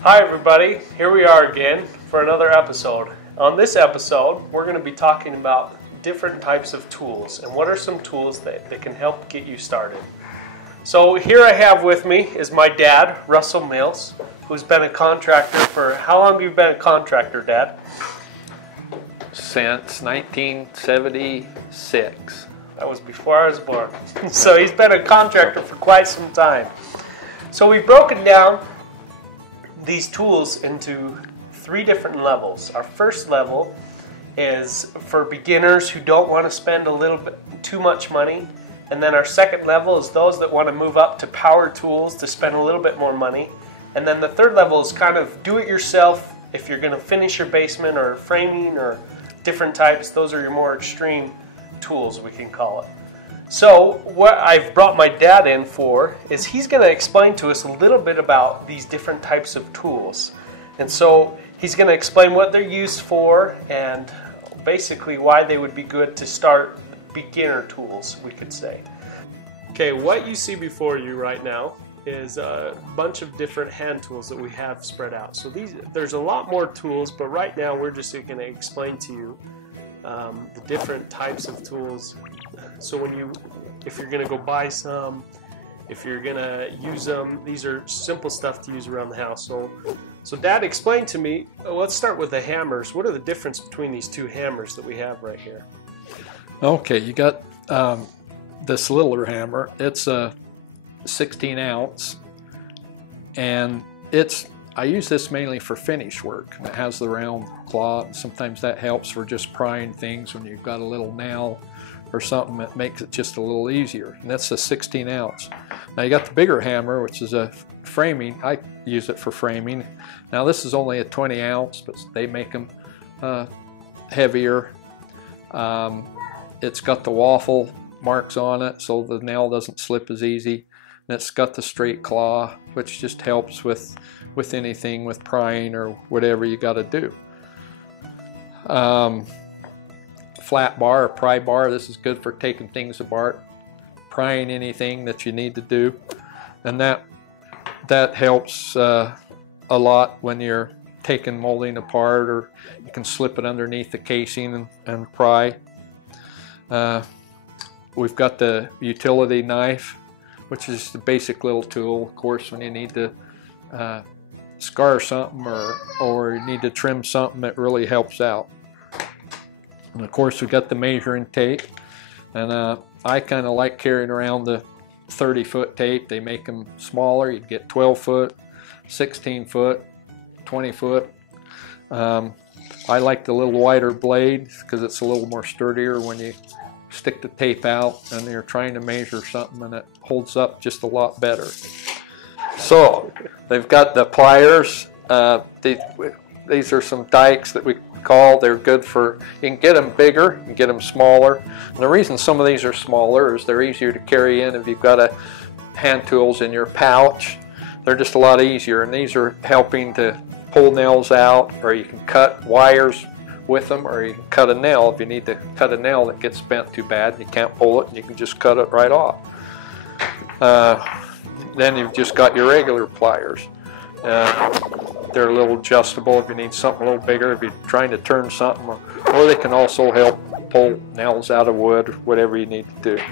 Hi everybody, here we are again for another episode. On this episode, we're going to be talking about different types of tools and what are some tools that can help get you started. So here I have with me is my dad, Russell Mills, who's been a contractor for, how long have you been a contractor, Dad? Since 1976. That was before I was born. So he's been a contractor for quite some time. So we've broken down these tools into three different levels. Our first level is for beginners who don't want to spend a little bit too much money. And then our second level is those that want to move up to power tools to spend a little bit more money. And then the third level is kind of do it yourself if you're going to finish your basement or framing or different types. Those are your more extreme tools, we can call it. So what I've brought my dad in for is he's going to explain to us a little bit about these different types of tools. And so he's going to explain what they're used for and basically why they would be good to start beginner tools, we could say. Okay, what you see before you right now is a bunch of different hand tools that we have spread out. So there's a lot more tools, but right now we're just going to explain to you the different types of tools. So if you're going to go buy some, if you're going to use them, these are simple stuff to use around the house. So Dad explained to me, let's start with the hammers. What are the difference between these two hammers that we have right here? Okay, you got this littler hammer. It's a 16 ounce, and I use this mainly for finish work. It has the round claw. Sometimes that helps for just prying things when you've got a little nail or something that makes it just a little easier. And that's a 16 ounce. Now you got the bigger hammer, which is a framing. I use it for framing. Now this is only a 20 ounce, but they make them heavier. It's got the waffle marks on it so the nail doesn't slip as easy. And it's got the straight claw, which just helps with anything, with prying or whatever you got to do. Flat bar or pry bar, this is good for taking things apart, prying anything that you need to do. And that helps a lot when you're taking molding apart, or you can slip it underneath the casing and pry. We've got the utility knife, which is the basic little tool, of course, when you need to scar something or you need to trim something. That really helps out. And of course, we've got the measuring tape, and I kind of like carrying around the 30-foot tape. They make them smaller. You get 12-foot, 16-foot, 20-foot. I like the little wider blade because it's a little more sturdier when you stick the tape out and you're trying to measure something, and it holds up just a lot better. So they've got the pliers. These are some dikes that we call. They're good for, you can get them bigger, you can get them smaller. And the reason some of these are smaller is they're easier to carry in if you've got hand tools in your pouch. They're just a lot easier, and these are helping to pull nails out, or you can cut wires with them, or you can cut a nail if you need to cut a nail that gets bent too bad and you can't pull it, and you can just cut it right off. Then you've just got your regular pliers. They're a little adjustable if you need something a little bigger, if you're trying to turn something, or they can also help pull nails out of wood, whatever you need to do.